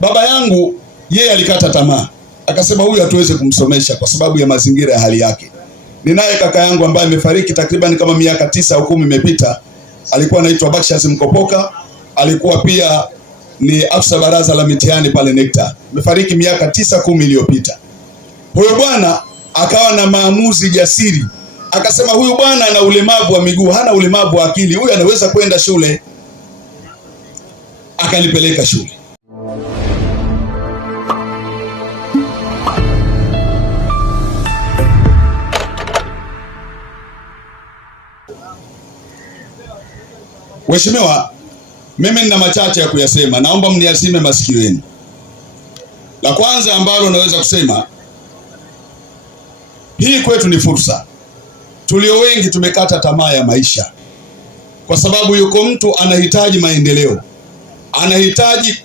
Baba yangu yeye alikata tamaa, akasema huyu hatuwezi kumsomesha kwa sababu ya mazingira ya hali yake. Ninaye kaka yangu ambaye amefariki takriban kama miaka 9 au 10 imepita, alikuwa anaitwa Bakshas Mkopoka, alikuwa pia ni afisa baraza la mitihani pale NECTA, amefariki miaka 9-10 iliyopita. Huyo bwana akawa na maamuzi jasiri, akasema huyu bwana ana ulemavu wa miguu, hana ulemavu wa akili, huyu anaweza kwenda shule. Akanipeleka shule. Mheshimiwa, mimi nina machache ya kuyasema, naomba mniasime masikio yenu. La kwanza ambalo naweza kusema, hii kwetu ni fursa. Tulio wengi tumekata tamaa ya maisha kwa sababu yuko mtu anahitaji maendeleo, anahitaji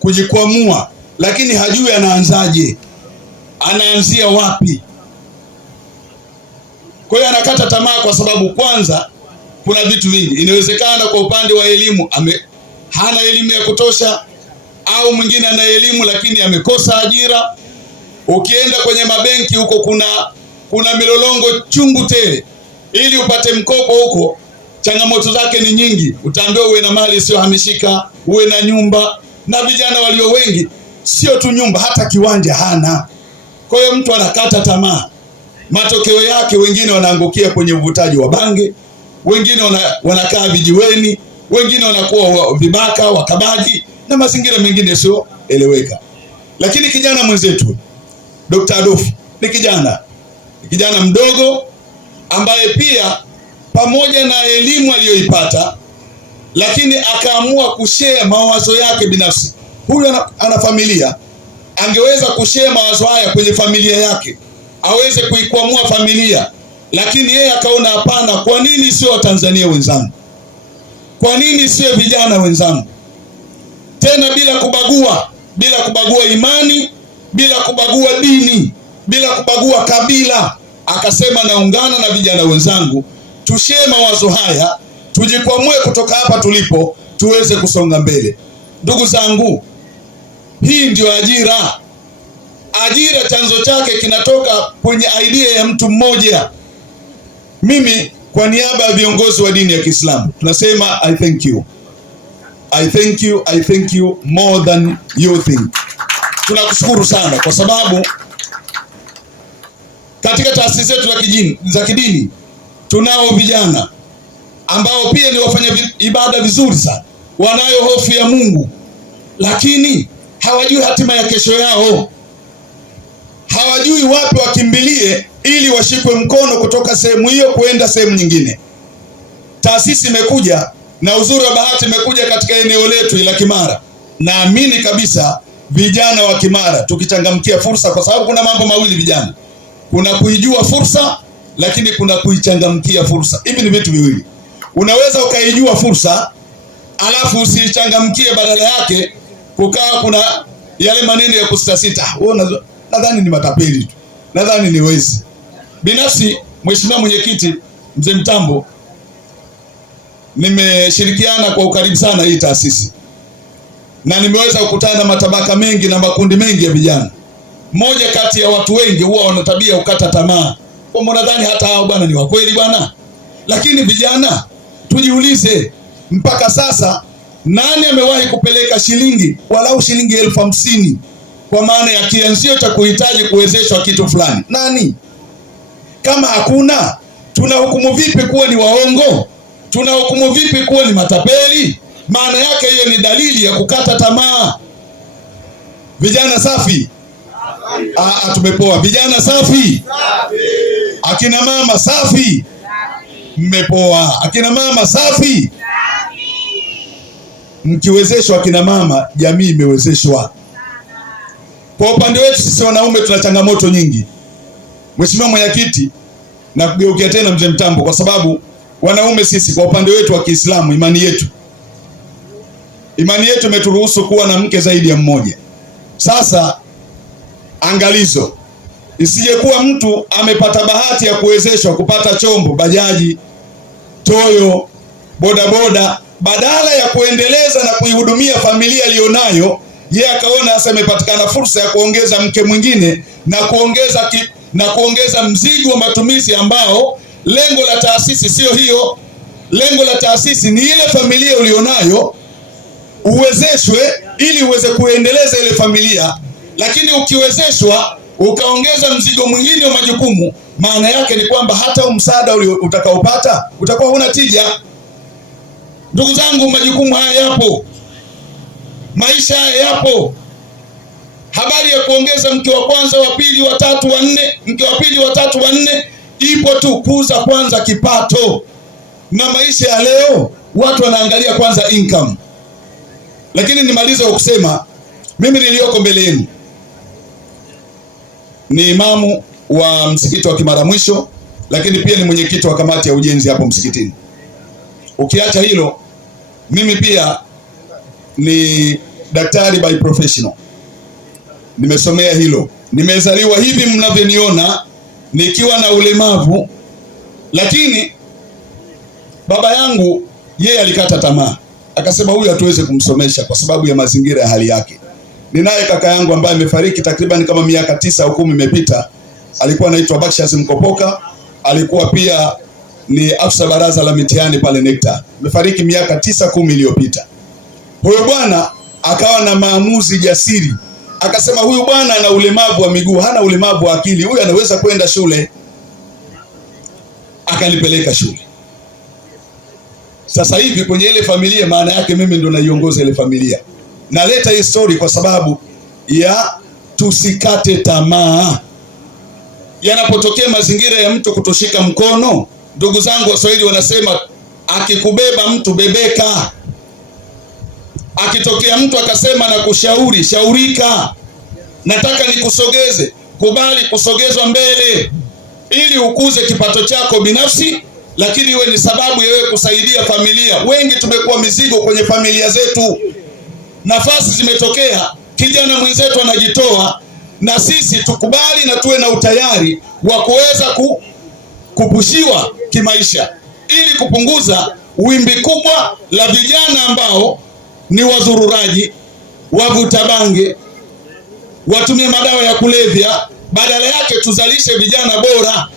kujikwamua, lakini hajui anaanzaje, anaanzia wapi. Kwa hiyo anakata tamaa kwa sababu kwanza kuna vitu vingi. Inawezekana kwa upande wa elimu hana elimu ya kutosha, au mwingine ana elimu lakini amekosa ajira. Ukienda kwenye mabenki huko kuna milolongo chungu tele. Ili upate mkopo huko, changamoto zake ni nyingi. Utaambiwa uwe na mali isiyohamishika, uwe na nyumba, na vijana walio wengi sio tu nyumba, hata kiwanja hana. Kwa hiyo mtu anakata tamaa. Matokeo yake wengine wanaangukia kwenye uvutaji wa bange, wengine wanakaa vijiweni, wengine wanakuwa vibaka, wakabaji, na mazingira mengine sio eleweka. Lakini kijana mwenzetu Dr. Adolf ni kijana mdogo ambaye pia pamoja na elimu aliyoipata, lakini akaamua kushare mawazo yake binafsi. Huyu ana familia, angeweza kushare mawazo haya kwenye familia yake, aweze kuikwamua familia, lakini yeye akaona hapana, kwa nini sio Watanzania wenzangu? Kwa nini sio vijana wenzangu? Tena bila kubagua imani, bila kubagua dini, bila kubagua kabila, akasema naungana na vijana wenzangu, tushare mawazo haya, tujikwamue kutoka hapa tulipo, tuweze kusonga mbele. Ndugu zangu, hii ndio ajira. Ajira chanzo chake kinatoka kwenye idea ya mtu mmoja. Mimi kwa niaba ya viongozi wa dini ya Kiislamu tunasema I thank you. I thank you, I thank you more than you think. Tunakushukuru sana kwa sababu katika taasisi zetu za kidini tunao vijana ambao pia ni wafanya ibada vizuri sana, wanayo hofu ya Mungu, lakini hawajui hatima ya kesho yao, hawajui wapi wakimbilie ili washikwe mkono kutoka sehemu hiyo kuenda sehemu nyingine. Taasisi imekuja na uzuri wa bahati imekuja katika eneo letu la Kimara. Naamini kabisa vijana wa Kimara tukichangamkia fursa, kwa sababu kuna mambo mawili vijana, kuna kuijua fursa, lakini kuna kuichangamkia fursa. Hivi ni vitu viwili. Unaweza ukaijua fursa alafu usichangamkie, badala yake kukaa kuna yale maneno ya kusitasita. Nadhani ni matapeli tu, nadhani ni wezi. Binafsi, Mheshimiwa Mwenyekiti Mzee Mtambo, nimeshirikiana kwa ukaribu sana hii taasisi na nimeweza kukutana na matabaka mengi na makundi mengi ya vijana. Mmoja kati ya watu wengi huwa wana tabia ukata tamaa. Kwa maana nadhani hata hao bwana ni wa kweli bwana. Lakini vijana tujiulize, mpaka sasa nani amewahi kupeleka walau shilingi 50,000 kwa maana ya kianzio cha kuhitaji kuwezeshwa kitu fulani? Nani? Kama hakuna, tunahukumu vipi kuwa ni waongo? Tunahukumu vipi kuwa ni matapeli? Maana yake hiyo ni dalili ya kukata tamaa. Vijana safi. Tumepoa. Vijana safi. Akina mama safi. Mmepoa. Akina mama safi. Mkiwezeshwa akina mama, jamii imewezeshwa. Kwa upande wetu sisi wanaume tuna changamoto nyingi. Mheshimiwa Mwenyekiti, na kugeukia tena Mzee Mtambo, kwa sababu wanaume sisi kwa upande wetu wa Kiislamu, imani yetu imeturuhusu kuwa na mke zaidi ya mmoja. Sasa angalizo, isije kuwa mtu amepata bahati ya kuwezeshwa kupata chombo, bajaji, toyo, bodaboda, badala ya kuendeleza na kuihudumia familia aliyonayo, Yeye akaona sasa imepatikana fursa ya kuongeza mke mwingine na kuongeza mzigo wa matumizi ambao lengo la taasisi sio hiyo. Lengo la taasisi ni ile familia ulionayo uwezeshwe ili uweze kuendeleza ile familia, lakini ukiwezeshwa ukaongeza mzigo mwingine wa majukumu, maana yake ni kwamba hata msaada utakaopata utakuwa huna tija. Ndugu zangu, majukumu haya yapo, maisha haya yapo. Habari ya kuongeza mke wa kwanza, wa pili, wa tatu, wa nne, mke wa pili, wa tatu, wa nne ipo tu. Kuza kwanza kipato. Na maisha ya leo watu wanaangalia kwanza income. Lakini nimalize kwa kusema mimi niliyoko mbele yenu ni imamu wa msikiti wa Kimara Mwisho, lakini pia ni mwenyekiti wa kamati ya ujenzi hapo msikitini. Ukiacha hilo, mimi pia ni daktari by professional. Nimesomea hilo. Nimezaliwa hivi mnavyoniona nikiwa na ulemavu, lakini baba yangu yeye alikata tamaa. Akasema huyu hatuweze kumsomesha kwa sababu ya mazingira ya hali yake. Ninaye kaka yangu ambaye amefariki takriban kama miaka 9 au 10 imepita. Alikuwa anaitwa Bakshas Mkopoka. Alikuwa pia ni afisa baraza la mitihani pale NECTA. Amefariki miaka 9-10 iliyopita. Huyo bwana akawa na maamuzi jasiri. Akasema huyu bwana ana ulemavu wa miguu, hana ulemavu wa akili. Huyu anaweza kwenda shule. Akanipeleka shule. Sasa hivi kwenye ile familia, maana yake mimi ndo naiongoza ile familia. Naleta hii story kwa sababu ya tusikate tamaa. Yanapotokea mazingira ya mtu kutoshika mkono, ndugu zangu Waswahili wanasema akikubeba mtu bebeka. Akitokea mtu akasema na kushauri, shaurika. Nataka nikusogeze, kubali kusogezwa mbele ili ukuze kipato chako binafsi, lakini iwe ni sababu ya wewe kusaidia familia. Wengi tumekuwa mizigo kwenye familia zetu. Nafasi zimetokea, kijana mwenzetu anajitoa, na sisi tukubali na tuwe na utayari wa kuweza kupushiwa kimaisha ili kupunguza wimbi kubwa la vijana ambao ni wazururaji, wavuta bange, watumia madawa ya kulevya. Badala yake tuzalishe vijana bora.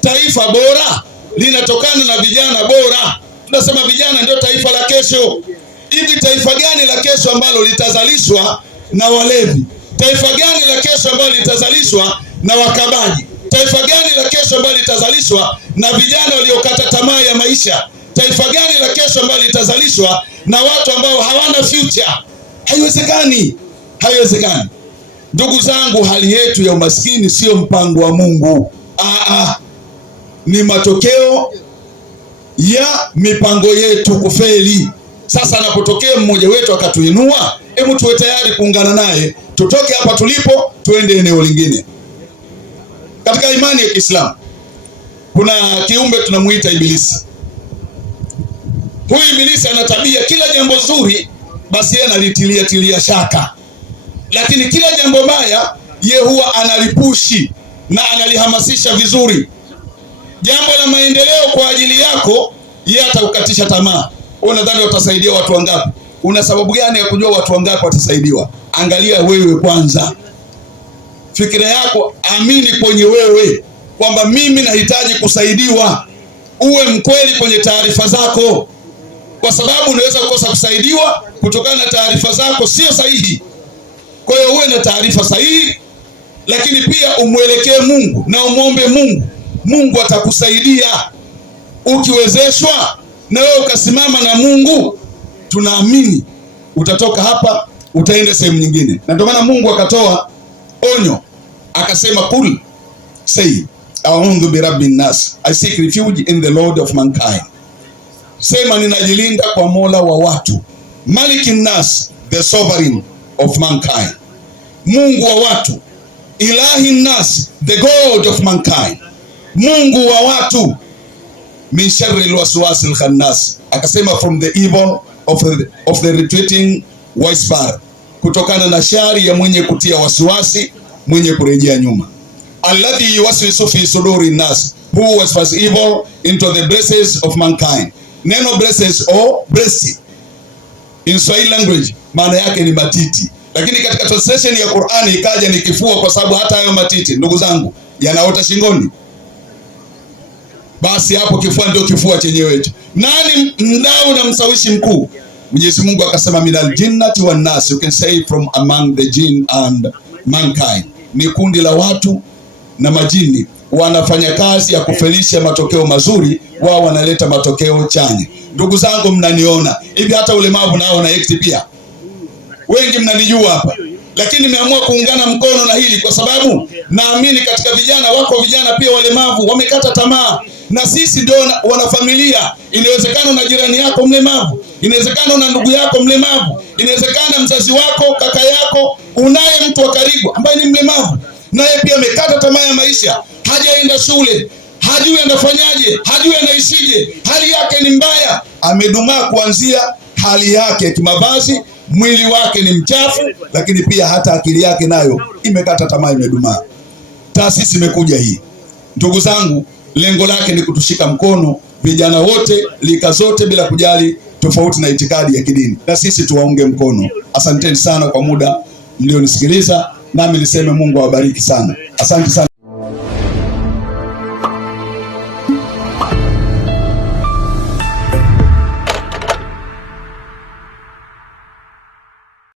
Taifa bora linatokana na vijana bora. Tunasema vijana ndio taifa la kesho. Hivi taifa gani la kesho ambalo litazalishwa na walevi? Taifa gani la kesho ambalo litazalishwa na wakabaji? Taifa gani la kesho ambalo litazalishwa na vijana waliokata tamaa ya maisha? Taifa gani la kesho ambalo litazalishwa na watu ambao hawana future? Haiwezekani. Haiwezekani. Ndugu zangu, hali yetu ya umaskini sio mpango wa Mungu. Ni matokeo ya mipango yetu kufeli. Sasa anapotokea mmoja wetu akatuinua, hebu tuwe tayari kuungana naye, tutoke hapa tulipo tuende eneo lingine. Katika imani ya Kiislamu kuna kiumbe tunamuita Ibilisi. Huyu Ibilisi ana tabia, kila jambo zuri basi yeye analitilia shaka, lakini kila jambo baya yeye huwa analipushi na analihamasisha vizuri. Jambo la maendeleo kwa ajili yako yeye ataukatisha tamaa. Unadhani utasaidia watu wangapi? Una sababu gani ya kujua watu wangapi watasaidiwa? Angalia wewe kwanza. Fikira yako, amini kwenye wewe kwamba mimi nahitaji kusaidiwa. Uwe mkweli kwenye taarifa zako, kwa sababu unaweza kukosa kusaidiwa kutokana na taarifa zako sio sahihi. Kwa hiyo uwe na taarifa sahihi, lakini pia umwelekee Mungu na umwombe Mungu. Mungu atakusaidia. Ukiwezeshwa na wewe ukasimama na Mungu, tunaamini utatoka hapa utaenda sehemu nyingine. Na ndio maana Mungu akatoa onyo, akasema kul say a'udhu bi rabbin nas, I seek refuge in the Lord of mankind. Sema ninajilinda kwa Mola wa watu, Malikin nas, the sovereign of mankind. Mungu wa watu, Ilahin nas, the God of mankind. Mungu wa watu, min sharri alwaswas alkhannas, akasema from the evil of the retreating whisper, kutokana na shari ya mwenye kutia wasiwasi, mwenye kurejea nyuma. Alladhi yuwaswisu fi suduri nas, who was evil into the breasts of mankind. Neno breasts au breast in Swahili language maana yake ni matiti. lakini katika translation ya Qur'ani ikaja ni kifua, kwa sababu hata hayo matiti ndugu zangu yanaota shingoni. Basi hapo kifua ndio kifua chenyewe hicho. Nani mdau na msawishi mkuu? Mwenyezi Mungu akasema minal jinnati wan nas, you can say from among the jinn and mankind. Ni kundi la watu na majini wanafanya kazi ya kufelisha matokeo mazuri, wao wanaleta matokeo chanya. Ndugu zangu, mnaniona hivi, hata ulemavu nao na act pia. Wengi mnanijua hapa, lakini nimeamua kuungana mkono na hili kwa sababu naamini katika vijana wako vijana pia walemavu wamekata tamaa, na sisi ndio wanafamilia. Inawezekana na jirani yako mlemavu, inawezekana na ndugu yako mlemavu, inawezekana mzazi wako, kaka yako, unaye mtu wa karibu ambaye ni mlemavu, naye pia amekata tamaa ya maisha, hajaenda shule, hajui anafanyaje, hajui anaishije, hali yake ni mbaya, amedumaa kuanzia hali yake kimavazi, mwili wake ni mchafu, lakini pia hata akili yake nayo imekata tamaa, imedumaa. Taasisi imekuja hii, ndugu zangu, lengo lake ni kutushika mkono vijana wote, lika zote, bila kujali tofauti na itikadi ya kidini, na sisi tuwaunge mkono. Asanteni sana kwa muda mlionisikiliza, nami niseme Mungu awabariki sana. Asante sana.